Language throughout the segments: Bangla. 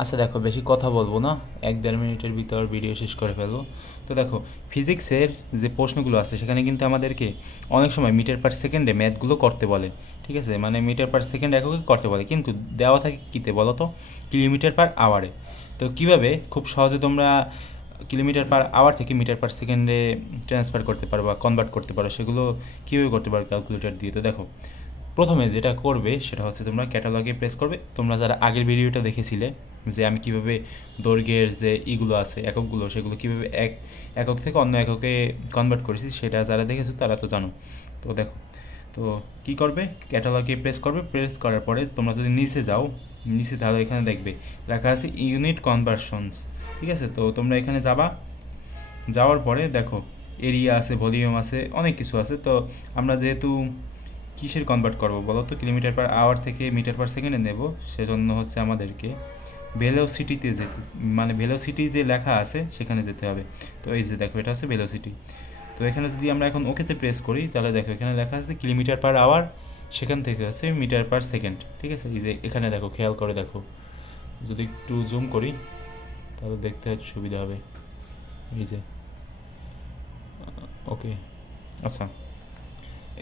আচ্ছা দেখো, বেশি কথা বলব না। এক দেড় মিনিটের ভিতর ভিডিও শেষ করে ফেলব। তো দেখো ফিজিক্সের যে প্রশ্নগুলো আছে, সেখানে কিন্তু আমাদেরকে অনেক সময় মিটার পার সেকেন্ডে ম্যাথগুলো করতে বলে। ঠিক আছে? মানে মিটার পার সেকেন্ড এককে করতে বলে। কিন্তু দেওয়া থাকে কীতে বলো তো? কিলোমিটার পার আওয়ারে তো কীভাবে খুব সহজে তোমরা কিলোমিটার পার আওয়ার থেকে মিটার পার সেকেন্ডে ট্রান্সফার করতে পারো বা কনভার্ট করতে পারো, সেগুলো কীভাবে করতে পারো ক্যালকুলেটর দিয়ে? তো দেখো প্রথমে যেটা করবে সেটা হচ্ছে তোমরা ক্যাটালগে প্রেস করবে। তোমরা যারা আগের ভিডিওটা দেখেছিলে, যে আমি কীভাবে দৈর্ঘ্যের যে ইগুলো আছে, এককগুলো, সেগুলো কীভাবে এক, একক থেকে অন্য এককে কনভার্ট করেছি, সেটা যারা দেখেছ তারা তো জানো। তো দেখো, তো কি করবে? ক্যাটালগে প্রেস করবে। প্রেস করার পরে তোমরা যদি নিচে যাও, নিচে তাহলে এখানে দেখবে, লেখা আছে ইউনিট কনভার্সনস ঠিক আছে? তো তোমরা এখানে যাবা। যাওয়ার পরে দেখো এরিয়া আছে ভলিউম আছে, অনেক কিছু আছে। তো আমরা যেহেতু কিসের কনভার্ট করব বলো তো কিলোমিটার পার আওয়ার থেকে মিটার পার সেকেন্ডে নেব। সেজন্য হচ্ছে আমাদেরকে ভেলোসিটিতে যেতে মানে ভেলোসিটি যে লেখা আছে, সেখানে যেতে হবে। তো এই যে দেখো, এটা হচ্ছে ভেলোসিটি তো এখানে যদি আমরা এখন ওকেতে প্রেস করি, তাহলে দেখো, এখানে লেখা আছে কিলোমিটার পার আওয়ার সেখান থেকে আছে মিটার পার সেকেন্ড ঠিক আছে? এই যে এখানে দেখো, খেয়াল করে দেখো। যদি একটু জুম করি, তাহলে দেখতে হয়তো সুবিধা হবে। এই যে ওকে আচ্ছা।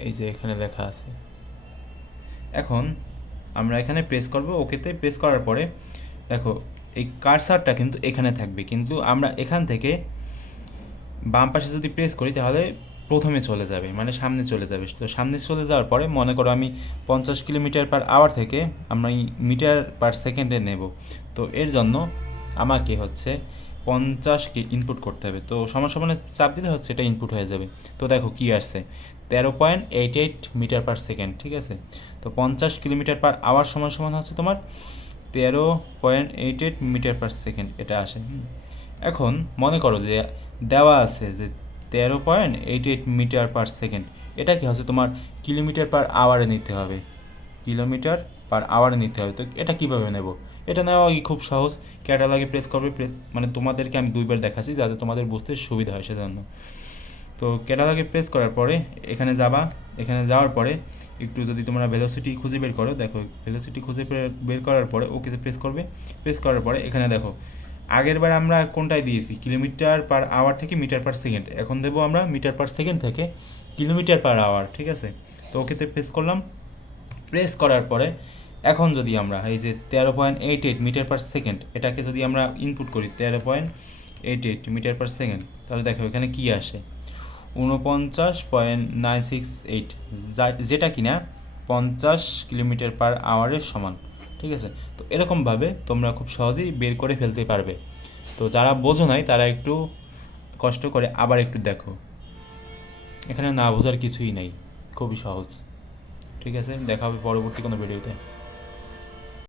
এই যে এখানে লেখা আছে। এখন আমরা এখানে প্রেস করব ওকেতে প্রেস করার পরে দেখো, এই কারসারটা কিন্তু এখানে থাকবে। কিন্তু আমরা এখান থেকে বাম পাশে যদি প্রেস করি, তাহলে প্রথমে চলে যাবে মানে সামনে চলে যাবে। তো সামনে চলে যাওয়ার পরে মনে করো আমি পঞ্চাশ কিলোমিটার পার আওয়ার থেকে আমরা মিটার পার সেকেন্ডে নেব। তো এর জন্য আমাকে হচ্ছে পঞ্চাশকে ইনপুট করতে হবে। তো সমান চাপ দিলে হচ্ছে এটা ইনপুট হয়ে যাবে। তো দেখো কি আসছে। তেরো point eight eight metre per second ঠিক আছে? তো পঞ্চাশ কিলোমিটার পার আওয়ার সমান সমান হচ্ছে তোমার তেরো point eight eight metre per second এটা আসে। এখন মনে করো যে দেওয়া আছে যে তেরো point eight eight metre per second এটা কি হচ্ছে তোমার কিলোমিটার পার আওয়ারে নিতে হবে? কিলোমিটার পার আওয়ারে নিতে হবে তো এটা কীভাবে নেব? এটা নেওয়া খুব সহজ। ক্যাটালগে প্রেস করবে মানে তোমাদেরকে আমি দুইবার দেখাচ্ছি যাতে তোমাদের বুঝতে সুবিধা হয় সেজন্য। তো ক্যাটালগে প্রেস করার পরে এখানে যাবা। এখানে যাওয়ার পরে একটু যদি তোমরা ভেলোসিটি খুঁজে বের করো, দেখো ভেলোসিটি খুঁজে বের- করার পরে ওকেতে প্রেস করবে। প্রেস করার পরে এখানে দেখো, আগের বার আমরা কোনটায় দিয়েছি? কিলোমিটার পার আওয়ার থেকে মিটার পার সেকেন্ড এখন দেবো আমরা মিটার পার সেকেন্ড থেকে কিলোমিটার পার আওয়ার ঠিক আছে? তো ওকেতে প্রেস করলাম। প্রেস করার পরে এখন যদি আমরা, এই যে তেরো point eight eight metre per second এটাকে যদি আমরা ইনপুট করি তেরো point eight eight metre per second তাহলে দেখো এখানে কী আসে? উনপঞ্চাশ পয়েন্ট নাইন সিক্স এইট যেটা কিনা পঞ্চাশ কিলোমিটার পার আওয়ারের সমান, ঠিক আছে? তো এরকমভাবে তোমরা খুব সহজেই বের করে ফেলতে পারবে। তো যারা বোঝো নাই, তারা একটু কষ্ট করে আবার একটু দেখো। এখানে না বোঝার কিছুই নেই, খুবই সহজ, ঠিক আছে? দেখা হবে পরবর্তী কোনো ভিডিওতে।